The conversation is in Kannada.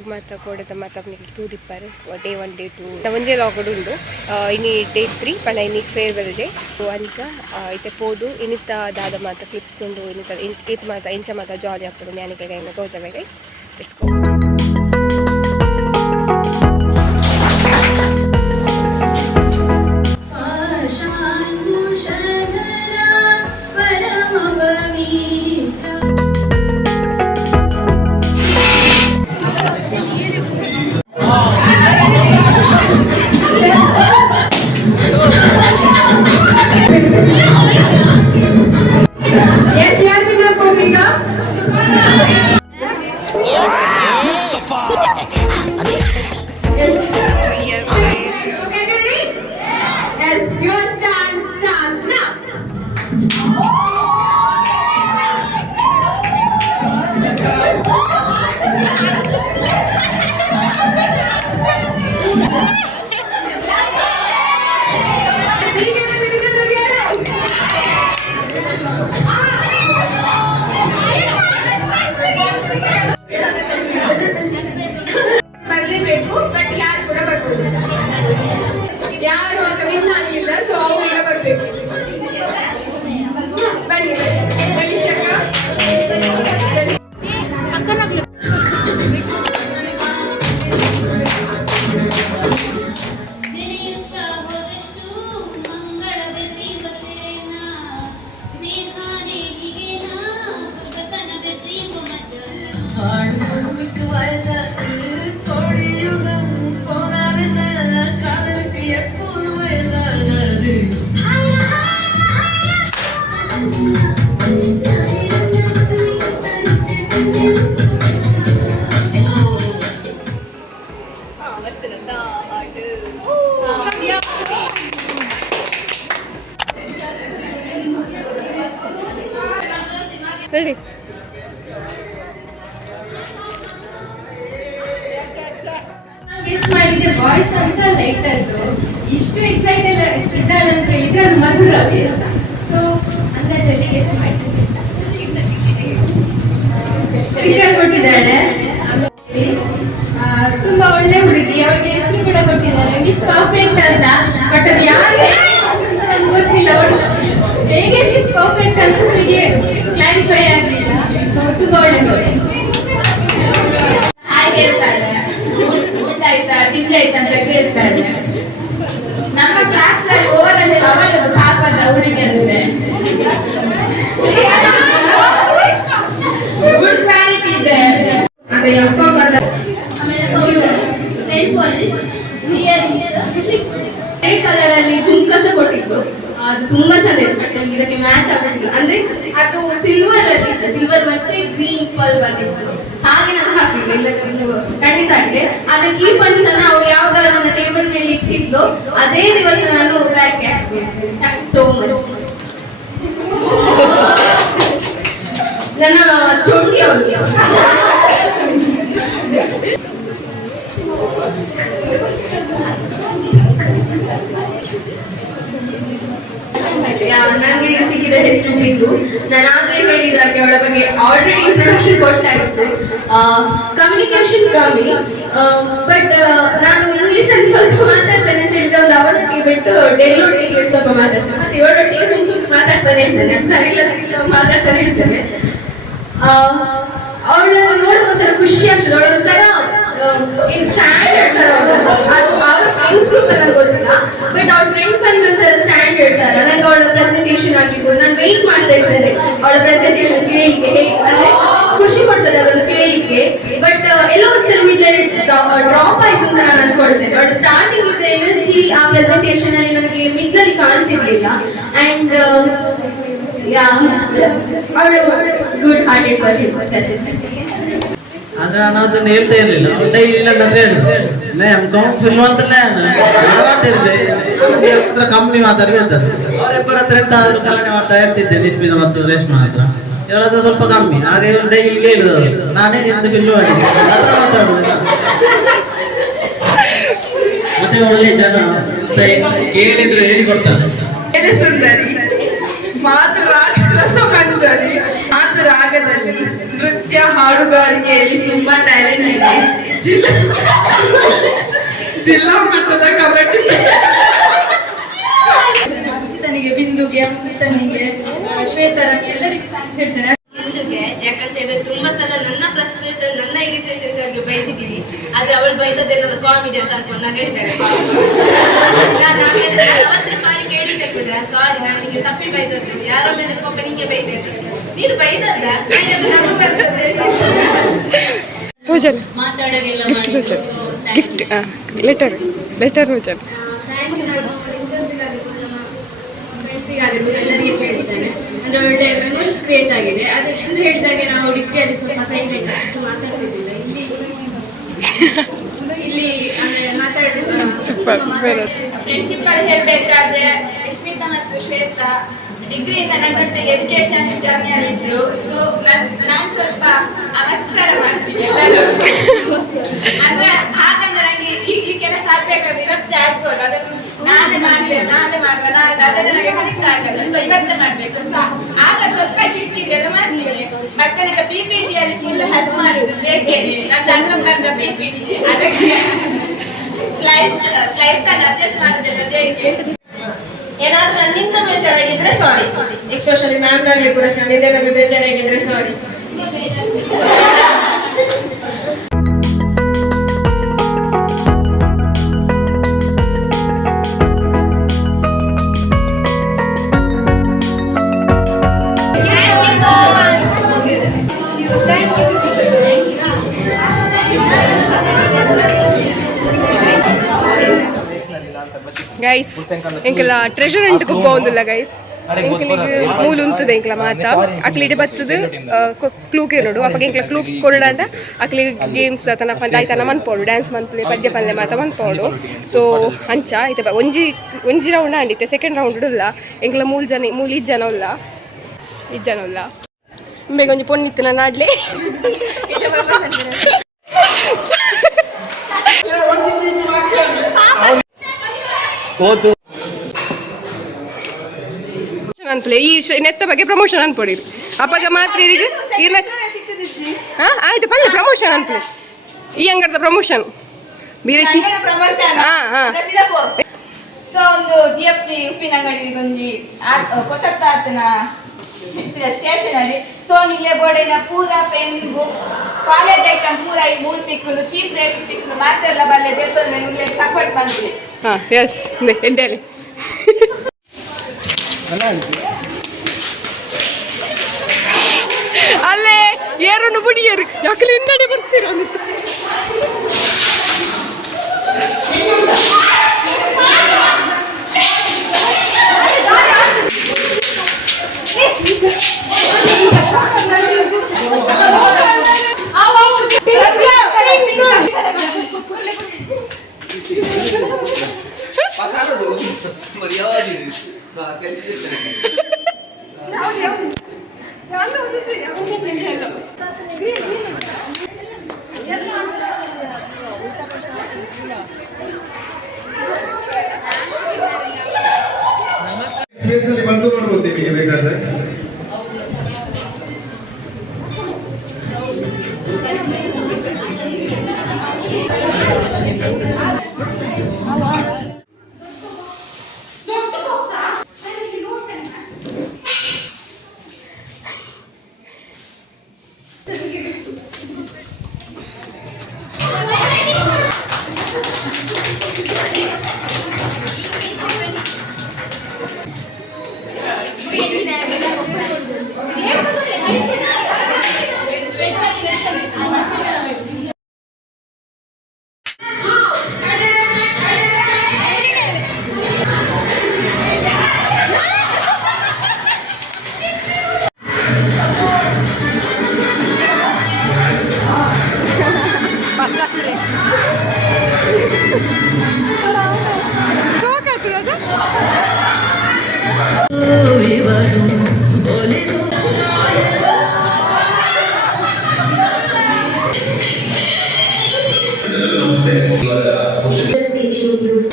ಲಾಗ್ ಮಾತ ಕೊಡದ ಮಾತ ತೂದಿಪ್ಪಾರೆ ಡೇ 1 ಡೇ 2 ಒಂಜೇ ಲಾಗ್ ಉಂಡು ಇನಿ ಡೇ 3 ಪಂಡ ಇನಿ ಫೇರ್ವೆಲ್ ಡೇ ಅಂಚ ಇತ್ತೆ ಪೋದು ಇನಿತ ದಾದ ಮಾತ ಕ್ಲಿಪ್ಸ್ ಉಂಡು ಇನಿತ ಮಾತ ಇಂಚ ಮಾತ ಜಾಲಿ ಆಗ್ತದೆ ನ್ಯಾನಿಗೆ ತೋಜವೆ ಗೈಸ್ ಲೆಟ್ಸ್ ಗೋ. ಬರಲೇಬೇಕು, ಬಟ್ ಯಾರು ಕೂಡ ಬರ್ಬೋದು. ಯಾರು ಆಗ ವಿನ್ ಆಗಿಲ್ಲ, ಸೊ ಅವರೆಲ್ಲ ಬರ್ಬೇಕು. ಬನ್ನಿ ಕಲಿಶಕ ರೆಡಿ. ಗೆಸ್ ಮಾಡಿದ್ದೆ ವಾಯ್ಸ್ ಅಂತ ಲೈಟರ್ದು ಇಷ್ಟು ಎಕ್ಸೈಟೆಡ್ ಇದ್ದಾಳೆ ಅಂತ ಹೇಳಿದ್ರೆ ಅದು ಮಧುರವೇ. ಸೊ ಅಂದಾಜಲ್ಲಿ ಗೆಸ್ ಮಾಡಿದ್ದೆ. ಸ್ಟಿಕ್ಕರ್ ಕೊಟ್ಟಿದ್ದಾಳೆ, ತುಂಬಾ ಒಳ್ಳೆ ಹುಡುಗಿ, ಅವಳಿಗೆ ಹೆಸರು ಕೂಡ ಕೊಟ್ಟಿದ್ದಾರೆ ಮಿಸ್ ಪರ್ಫೆಕ್ಟ್ ಅಂತ. ಬಟ್ ಅದು ಯಾರು ನನ್ಗೆ ಗೊತ್ತಿಲ್ಲ, ಹೇಗೆ ಮಿಸ್ ಪರ್ಫೆಕ್ಟ್ ಅಂತ ಅವಳಿಗೆ ಕ್ಲಾರಿಫೈ ಆಗಲಿಲ್ಲ. ಸೊ ತುಂಬಾ ಒಳ್ಳೆದು. ಹಾಗೆ ಹೇಳ್ತಾರೆ ಊಟ ಆಯ್ತಾ ತಿಂಡಿ ಆಯ್ತಾ ಅಂತ ಕೇಳ್ತಾರೆ. ನಮ್ಮ ಕ್ಲಾಸ್ ಅಲ್ಲಿ ಓವರ್ ಅಲ್ಲಿ ಅವರದು ಪಾಪದ ಹುಡುಗಿ ಅಂದ್ರೆ ಗುಡ್ ಕ್ವಾಲಿಟಿ ಇದೆ. ವೈಟ್ ಕಲರ್ ಅಲ್ಲಿ ಜುಮ್ಕಸ ಕೊಟ್ಟಿದ್ದು, ಅದು ತುಂಬಾ ಚಂದ ಇತ್ತು. ನನಗೆ ಇದಕ್ಕೆ ಮ್ಯಾಚ್ ಆಗುದಿಲ್ಲ, ಅಂದ್ರೆ ಅದು ಸಿಲ್ವರ್ ಅಲ್ಲಿ ಇತ್ತು, ಸಿಲ್ವರ್ ಮತ್ತೆ ಗ್ರೀನ್ ಪಲ್ವ್ ಅಲ್ಲಿ ಇತ್ತು. ಹಾಗೆ ನಾನು ಹಾಕಿದ್ದೆ, ಇಲ್ಲ ಖಂಡಿತ ಆಗಿದೆ. ಆದ್ರೆ ಕೀ ಪಂಚನ್ನ ಅವಳು ಯಾವಾಗ ನನ್ನ ಟೇಬಲ್ ಮೇಲೆ ಇಟ್ಟಿದ್ಲು ಅದೇ ದಿವಸ ನಾನು ಬ್ಯಾಗ್ ಹಾಕಿದ್ದೆ. Thank you so much. ನನ್ನ ಚೋಟಿ ಅವಳು ನನಗೆ ಸಿಕ್ಕಿದ ಹೆಸರು ಬಿಂದು. ನಾನು ಆಗ್ಲೇ ಹೇಳಿದಾಗೆ ಅವಳ ಬಗ್ಗೆ ಆಲ್ರೆಡಿ ಇಂಟ್ರೊಡಕ್ಷನ್ ಕೊಡ್ತಾ ಇತ್ತು. ಕಮ್ಯುನಿಕೇಶನ್ ಕಮ್ಮಿ, ಬಟ್ ನಾನು ಇಂಗ್ಲಿಷ್ ಅಲ್ಲಿ ಸ್ವಲ್ಪ ಮಾತಾಡ್ತೇನೆ ಅಂತ ಹೇಳಿದ ಒಂದು ಅವಳಿಗೆ ಬಿಟ್ಟು ಡೆಲ್ಲೊಟ್ಟಿಗೆ ಸ್ವಲ್ಪ ಮಾತಾಡ್ತೇನೆ, ಮತ್ತೆ ಇವಳೊಟ್ಟಿಗೆ ಸುಮ್ ಮಾತಾಡ್ತಾನೆ ಇರ್ತೇನೆ, ಸರಿ ಇಲ್ಲ ಮಾತಾಡ್ತಾನೆ ಇರ್ತೇನೆ. ಅವಳು ನೋಡೋದು ಒಂಥರ ಖುಷಿ ಆಗ್ತದೆ. ಅವಳೊಂಥರ ಸ್ಟ್ಯಾಂಡರ್ಡ್ ತರ ಅವ್ರ ಫ್ರೆಂಡ್ಸ್ ಗ್ರೂಪ್ ಎಲ್ಲ ಗೊತ್ತಿಲ್ಲ, ಬಟ್ ಅವ್ರ ಫ್ರೆಂಡ್ಸ್ ಅಲ್ಲಿ ಒಂಥರ ಸ್ಟ್ಯಾಂಡರ್ಡ್ ತರ. ನಂಗೆ ಅವಳ ಪ್ರೆಸೆಂಟೇಷನ್ ಆಗಿರ್ಬೋದು, ನಾನು ವೆಯ್ಟ್ ಮಾಡ್ತಾ ಇರ್ತೇನೆ ಅವಳ ಪ್ರೆಸೆಂಟೇಷನ್ ಕೇಳಲಿಕ್ಕೆ. ಖುಷಿ ಕೊಡ್ತದೆ ಅದನ್ನು ಕೇಳಲಿಕ್ಕೆ, ಬಟ್ ಎಲ್ಲೋ ಒಂದ್ಸಲ ಮಿಡ್ಲಲ್ಲಿ ಡ್ರಾಪ್ ಆಯ್ತು ಅಂತ ನಾನು ಅನ್ಕೊಳ್ತೇನೆ. ಅವಳ ಸ್ಟಾರ್ಟಿಂಗ್ ಇದ್ದ ಎನರ್ಜಿ ಆ ಪ್ರೆಸೆಂಟೇಷನ್ ಅಲ್ಲಿ ನನಗೆ ಮಿಡ್ಲಲ್ಲಿ ಕಾಣ್ತಿರ್ಲಿಲ್ಲ. ಅಂಡ್ ಅವಳು ಗುಡ್ ಹಾರ್ಟೆಡ್ ಪರ್ಸನ್. ಆದ್ರೆ ನಾನು ಅದನ್ನ ಹೇಳ್ತಾ ಇರ್ಲಿಲ್ಲ. ಡೈಲಿ ನನ್ನ ಹೇಳುದು ಫಿಲ್ಮ್ ಅಂತಲೇ ಹತ್ರ ಕಮ್ಮಿ ಮಾತಾಡ್ತಿರ್ತಾರೆ. ಅವರಿಬ್ಬರ ಹತ್ರ ಎಂತ ಕಲನೆ ಮಾಡ್ತಾ ಇರ್ತಿದ್ದೆ, ನಿಸ್ಮಿನ ಮತ್ತು ರೇಷ್ಮಾ ಹತ್ರ ಹೇಳೋದು ಸ್ವಲ್ಪ ಕಮ್ಮಿ. ಹಾಗೆ ಡೈಲಿ ಹೇಳುದು ನಾನೇ ನಿಂತು ಫಿಲ್ಮ್ ಮಾಡಿದ್ದೆ, ಹತ್ರ ಮಾತಾಡುದು. ಮತ್ತೆ ಒಳ್ಳೆ ಜನ ಕೇಳಿದ್ರು ಹೇಳಿಕೊಡ್ತಾರೆ. ಮಾತು ರಾಗದಲ್ಲಿ ನೃತ್ಯ ಹಾಡುಗಾರಿಕೆಯಲ್ಲಿ ತುಂಬಾ ಟ್ಯಾಲೆಂಟ್ ಇದೆ. ಜಿಲ್ಲಾ ಮಟ್ಟದ ಕಬಡ್ಡಿ ಅಕ್ಷಿತನಿಗೆ, ಬಿಂದುಗೆ, ಅಮೃತನಿಗೆ, ಶ್ವೇತರಾಣಿ ಎಲ್ಲರಿಗೂ ಥ್ಯಾಂಕ್ಸ್ ಹೇಳ್ತೇನೆ. ಬಿಂದುಗೆ, ಯಾಕಂತ ಹೇಳಿದ್ರೆ ತುಂಬಾ ಸಲ ನನ್ನ ಫ್ರಸ್ಟ್ರೇಷನ್, ನನ್ನ ಇರಿಟೇಷನ್ ಆಗಿ ಬೈದಿದ್ದೀನಿ. ಆದ್ರೆ ಅವಳು ಬೈದದ್ದೆಲ್ಲ ಕಾಮಿಡಿ ಅಂತ ಅನ್ಕೊಂಡು ನಾನು ಹೇಳಿದ್ದೇನೆ. ನಾನು ಆಮೇಲೆ ಅವತ್ತೇ ಸಾರಿ ಕೇಳಿದ್ದೆ ಕೂಡ, ಸಾರಿ ನಾನು ನಿಂಗೆ ತಪ್ಪಿ ಬೈದದ್ದು, ಯಾರ ಮೇಲೆ ಕೋಪ ನಿಂಗೆ ಬೈದೆ ಅಂತ. ನೀನು ಬೈದದ್ದ ನನಗೆ ಅದು ನಗು ಬರ್ತದೆ. ಪೂಜನ್ ಮಾತಾಡೋಗೆಲ್ಲ gift letter Poojan. Thank you. ನಾನು ಟೀಚರ್ಸಿಗಾಗಿರ್ಬೋದು, ನಮ್ಮ ಫ್ರೆಂಡ್ಸಿಗಾಗಿರ್ಬೋದು ಎಲ್ಲರಿಗೆ ಕೇಳಿದ್ದೇನೆ. ಅಂದರೆ ಒಳ್ಳೆ ಮೆಮೊರೀಸ್ ಕ್ರಿಯೇಟ್ ಆಗಿದೆ. ಅದೇ ಎಂದು ಹೇಳಿದಾಗೆ ನಾವು ಡಿಗ್ರಿಯಲ್ಲಿ ಸ್ವಲ್ಪ ಸೈಲೆಂಟ್ ಅಷ್ಟು ಮಾತಾಡ್ತಿದ್ದಿಲ್ಲ. ಇಲ್ಲಿ ಅಂದರೆ ಮಾತಾಡೋದು ಸೂಪರ್. ಫ್ರೆಂಡ್ಶಿಪ್ ಅಲ್ಲಿ ಹೇಳ್ಬೇಕಾದ್ರೆ ಸ್ಮಿತಾ ಮತ್ತು ಶ್ವೇತಾ ಡಿಗ್ರಿಯಿಂದ ನನ್ನೊಟ್ಟಿಗೆ ಎಜುಕೇಶನ್ ಜರ್ನಿಯಲ್ಲಿ ಇದ್ರು. ಸೊ ನಾನು ಸ್ವಲ್ಪ ಅವಸರ ಮಾಡ್ತೀನಿ ಎಲ್ಲರೂ. ಅಂದ್ರೆ ಹಾಗಂದ್ರೆ ನಂಗೆ ಈ ಕೆಲಸ ಆಗ್ಬೇಕಾದ್ರೆ ಇವತ್ತೇ ಆಗ್ಬೋದು, ಅದನ್ನು ನಾಳೆ ಮಾಡುವ ಅದನ್ನ ನನಗೆ ಕನೆಕ್ಟ್ ಆಗಲ್ಲ. ಸೊ ಇವತ್ತೇ ಮಾಡ್ಬೇಕು. ಸೊ ಆಗ ಸ್ವಲ್ಪ ಕಿರಿಕಿರಿ ಎಲ್ಲ ಮಾಡ್ತೀನಿ. ಮತ್ತೆ ನನಗೆ PPT ಅಲ್ಲಿ ಫುಲ್ ಹೆಲ್ಪ್ ಮಾಡಿದ್ದು ಬೇಕೇನೆ. ನನ್ನ ಅಣ್ಣಂದ PPT ಅದಕ್ಕೆ ಸ್ಲೈಡ್ಸ್ ಅನ್ನು ಅಡ್ಜಸ್ಟ್ ಮಾಡೋದೆಲ್ಲ ಹೇಗೆ. ಏನಾದ್ರೂ ನನ್ನಿಂದ ಬೇಜಾರಾಗಿದ್ರೆ ಸಾರಿ. ಎಸ್ಪೆಷಲಿ ಮ್ಯಾಮ್ ನವರಿಗೆ ಕೂಡ ನನ್ನಿಂದ ಬೇಜಾರಾಗಿದ್ರೆ ಸಾರಿ. ಗೈಸ್ ಎಂಕಲ ಟ್ರೆಷರ್ ಅಂಟ್ಗೆ ಬಾಗುಂದಿಲ್ಲ ಗೈಸ್. ಎಂಕಲಿಗೆ ಮೂಲು ಉಂತದೆ ಎಂಕಲ ಮಾತ ಅಕ್ಲಿಡೆ ಬತ್ತದು ಕ್ಲೂಕ್ ನೋಡು ಅಪ್ಪ ಎಂಕಲ ಕ್ಲೂಕ್ ಕೊರಡಂಡ ಅಕ್ಲಿ ಗೇಮ್ಸ್ ತನ ದಾಯ್ತನ ಮನ್ಪೋಡು, ಡ್ಯಾನ್ಸ್ ಮನ್ಪಲೆ, ಪದ್ಯ ಪಲ್ಲೆ ಮಾತ ಮನ್ಪೋಡು. ಸೊ ಅಂಚ ಇತ್ತೆ ಒಂಜಿ ರೌಂಡ್ ಆಂಡಿತ್ತೆ. ಸೆಕೆಂಡ್ ರೌಂಡ್ ಇಲ್ಲ ಎಂಕಲ ಮೂಲು ಜನ ಇಲ್ಲ, ಬೇಗ ಒಂಜಿ ಪೊನ್ನಿತ್ತು ನಾನು ಆಡ್ಲಿ. ಅನ್ಪಲೆ ಈ ನೆತ್ತ ಬಗ್ಗೆ ಪ್ರಮೋಷನ್ ಅನ್ಪೊಡಿರು ಅಪ್ಪಗ ಮಾತ್ರ ಆಯ್ತು ಪಲ್ಲೆ ಪ್ರಮೋಷನ್ ಅನ್ಪಲೆ ಈ ಅಂಗಡದ ಪ್ರಮೋಷನ್ ಬೀರಚಿ. ಸೊ ಒಂದು GFC ಉಪ್ಪಿನಂಗಡಿ ಒಂಜಿ ಹೊಸ ಆತನ ಸ್ಟೇಷನರಿ. ಸೊ ನಿಂಗೆ ಬೋರ್ಡಿನ ಪೂರ ಪೆನ್ ಬುಕ್ಸ್ ಕಾಲೇಜ್ ಐಟಮ್ ಪೂರ ಈ ಮೂಲ್ ಪಿಕ್ಕಲು ಚೀಪ್ ರೇಟ್ ಪಿಕ್ಕಲು ಮಾತೆಲ್ಲ ಬಲ್ಲೆ ದೇತೊಂದು ನಿಮ್ಗೆ ಸಪೋರ್ಟ್ ಬಂದಿದೆ. ಎಸ್ ಎಂಟೇಳಿ ಅಲ್ಲೇ ಏರನ್ನು ಬುಡಿಯರು ಯಾಕಲೆ ಇನ್ನಡೆ ಬರ್ತೀರ ಅಂತ. ಕೇಸಲ್ಲಿ ಬಂದು ನೋಡ್ಬೋದು ನಿಮಗೆ ಬೇಕಾದ್ರೆ. ನಮಸ್ತೆ.